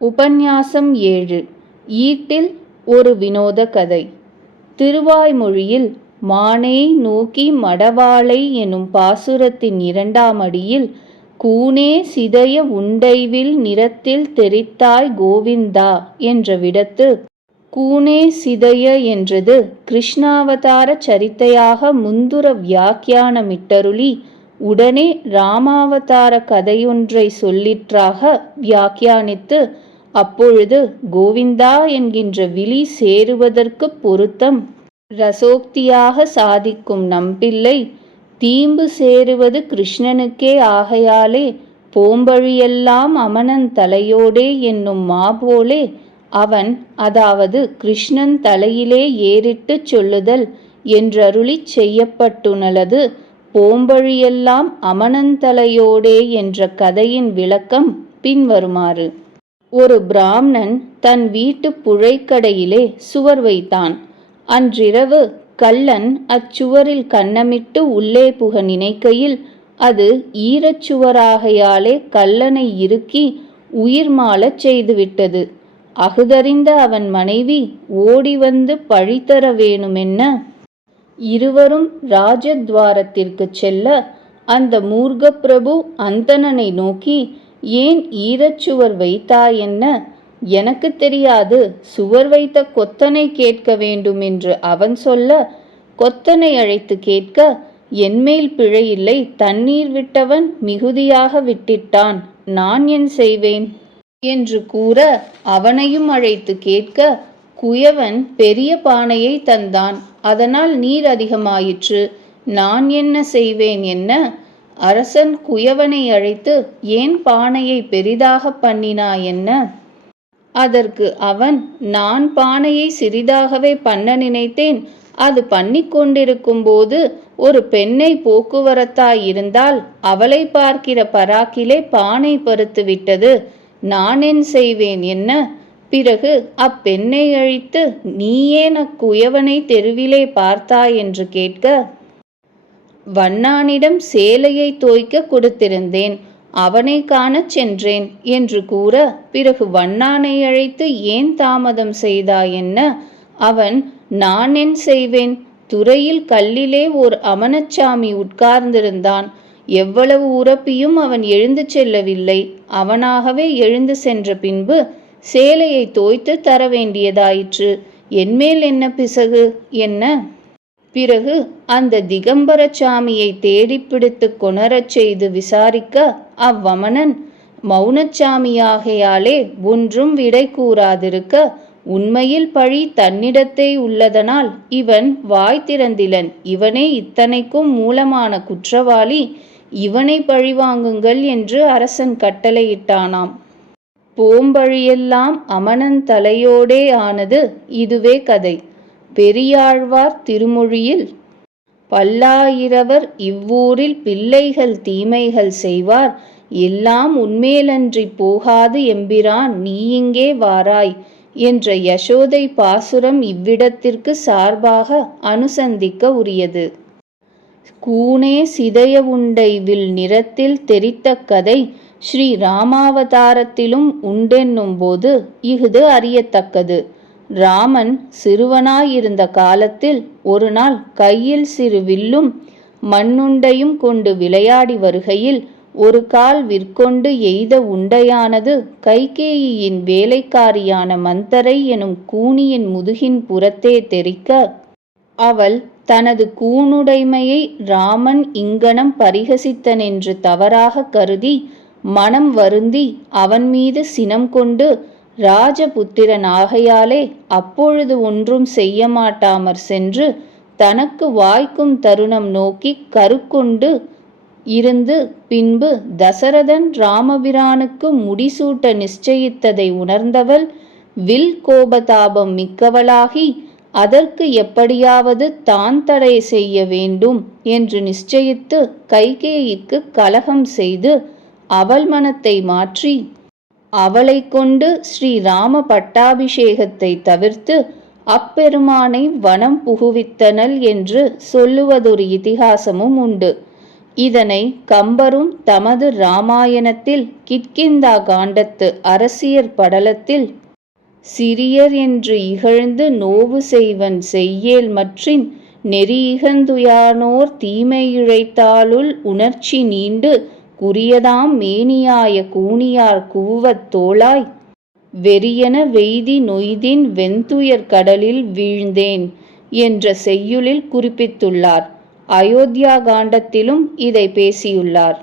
உபன்யாசம் ஏழு. ஈட்டில் ஒரு வினோத கதை திருவாய்மொழியில் மானே நோக்கி மடவாளை எனும் பாசுரத்தின் இரண்டாம் அடியில் கூனே சிதைய உண்டைவில் நிறத்தில் தெரித்தாய் கோவிந்தா என்ற விடத்து கூனே சிதைய என்றது கிருஷ்ணாவதார சரித்தையாக முந்துர வியாக்கியானமிட்டருளி உடனே ராமாவதார கதையொன்றை சொல்லிற்றாக வியாக்கியானித்து அப்பொழுது கோவிந்தா என்கின்ற விழி சேருவதற்குப் பொருத்தம். ரசோக்தியாக சாதிக்கும் நம்பிள்ளை தீம்பு சேருவது கிருஷ்ணனுக்கே ஆகையாலே போம்பழியெல்லாம் அமனன் தலையோடே என்னும் மாபோலே அவன் அதாவது கிருஷ்ணன் தலையிலே ஏறிட்டுச் சொல்லுதல் என்றருளிச் செய்யப்பட்டுனலது போம்பழியெல்லாம் அமனந்தலையோடே என்ற கதையின் விளக்கம் பின்வருமாறு. ஒரு பிராமணன் தன் வீட்டு புழைக்கடையிலே சுவர் வைத்தான். அன்றிரவு கள்ளன் அச்சுவரில் கண்ணமிட்டு உள்ளே புக நினைக்கையில் அது ஈரச்சுவராகையாலே கள்ளனை இறுக்கி உயிர் மாளச் செய்துவிட்டது. அகுதறிந்த அவன் மனைவி ஓடி வந்து பழித்தர வேணுமென்ன? இருவரும் ராஜத்வாரத்திற்கு செல்ல அந்த மூர்க்கப்பிரபு அந்தணனை நோக்கி ஏன் ஈரச்சுவர் வைத்தாயென்ன எனக்கு தெரியாது. சுவர் வைத்த கொத்தனை கேட்க வேண்டும் என்று அவன் சொல்ல கொத்தனை அழைத்து கேட்க என்மேல் பிழையில்லை தண்ணீர் விட்டவன் மிகுதியாக விட்டிட்டான். நான் என் செய்வேன்? என்று கூற அவனையும் அழைத்து கேட்க குயவன் பெரிய பானையை தந்தான். அதனால் நீர் அதிகமாயிற்று. நான் என்ன செய்வேன் என்ன? அரசன் குயவனை அழைத்து ஏன் பானையை பெரிதாக பண்ணினா என்ன? அதற்கு அவன் நான் பானையை சிறிதாகவே பண்ண நினைத்தேன். அது பண்ணி கொண்டிருக்கும் போது ஒரு பெண்ணை போக்குவரத்தாய் இருந்தால் அவளை பார்க்கிற பராக்கிலே பானை பருத்து விட்டது. நான் என் செய்வேன் என்ன? பிறகு அப்பெண்ணை அழித்து நீயேன் அக்குயவனை தெருவிலே பார்த்தாய்? என்று கேட்க வண்ணானிடம் சேலையை தோய்க்க கொடுத்திருந்தேன் அவனை காணச் சென்றேன் என்று கூற பிறகு வண்ணானை அழைத்து ஏன் தாமதம் செய்தாய் என்ன? அவன் நான் என் செய்வேன். துறையில் கல்லிலே ஓர் அமனச்சாமி உட்கார்ந்திருந்தான். எவ்வளவு உரப்பியும் அவன் எழுந்து செல்லவில்லை. அவனாகவே எழுந்து சென்ற பின்பு சேலையை தோய்த்து தர வேண்டியதாயிற்று என்மேல் என்ன பிசகு? என்ன? பிறகு அந்த திகம்பர சாமியை தேடிப்பிடித்து கொணரச் செய்து விசாரிக்க அவ்வமணன் மௌனச்சாமியாகையாலே ஒன்றும் விடை கூறாதிருக்க உண்மையில் பழி தன்னிடத்தே உள்ளதனால் இவன் வாய் திறந்திலன். இவனே இத்தனைக்கும் மூலமான குற்றவாளி. இவனை பழிவாங்குங்கள் என்று அரசன் கட்டளையிட்டானாம். போம்பழியெல்லாம் அமனன் தலையோடே ஆனது இதுவே கதை. பெரியாழ்வார் திருமொழியில் பல்லாயிரவர் இவ்வூரில் பிள்ளைகள் தீமைகள் செய்வார். எல்லாம் உன்மேலன்றி போகாது எம்பிரான். நீ இங்கே வாராய் என்ற யசோதை பாசுரம் இவ்விடத்திற்கு சார்பாக அனுசந்திக்க உரியது. கூனே சிதைய உண்டை வில் நிறத்தில் தெரித்த கதை ஸ்ரீ ராமாவதாரத்திலும் உண்டென்னும் போது இஃது அறியத்தக்கது. ராமன் சிறுவனாயிருந்த காலத்தில் ஒரு நாள் கையில் சிறு வில்லும் மண்ணுண்டையும் கொண்டு விளையாடி வருகையில் ஒரு கால் விற்கொண்டு எய்த உண்டையானது கைகேயியின் வேலைக்காரியான மந்தரை எனும் கூனியின் முதுகின் புறத்தே தெரிக்க அவள் தனது கூனுடைமையை ராமன் இங்கனம் பரிகசித்தனென்று தவறாக கருதி மனம் வருந்தி அவன் மீது சினம் கொண்டு ராஜபுத்திரன் ஆகையாலே அப்பொழுது ஒன்றும் செய்யமாட்டாமற் சென்று தனக்கு வாய்க்கும் தருணம் நோக்கி கருக்கொண்டு இருந்து பின்பு தசரதன் ராமபிரானுக்கு முடிசூட்ட நிச்சயித்ததை உணர்ந்தவள் வில் கோபதாபம் மிக்கவளாகி அதற்கு எப்படியாவது தான் தடை செய்ய வேண்டும் என்று நிச்சயித்து கைகேயிக்கு கலகம் செய்து அவள் மனத்தை மாற்றி அவளை கொண்டு ஸ்ரீராம பட்டாபிஷேகத்தை தவிர்த்து அப்பெருமானை வனம் புகுவித்தனல் என்று சொல்லுவதொரு இதிகாசமும் உண்டு. இதனை கம்பரும் தமது இராமாயணத்தில் கிட்கிந்தா காண்டத்து அரசியர் படலத்தில் சிறியர் என்று இகழ்ந்து நோவு செய்வன் செய்யேல் மற்றின் நெறியிகந்துயானோர் தீமையுழைத்தாலுள் உணர்ச்சி நீண்டு குறியதாம் மேனியாய கூனியார் கூவத் தோளாய். வெறியென வெய்தி நொய்தின் வெந்துயர் கடலில் வீழ்ந்தேன் என்ற செய்யுளில் குறிப்பித்துள்ளார். அயோத்தியா காண்டத்திலும் இதை பேசியுள்ளார்.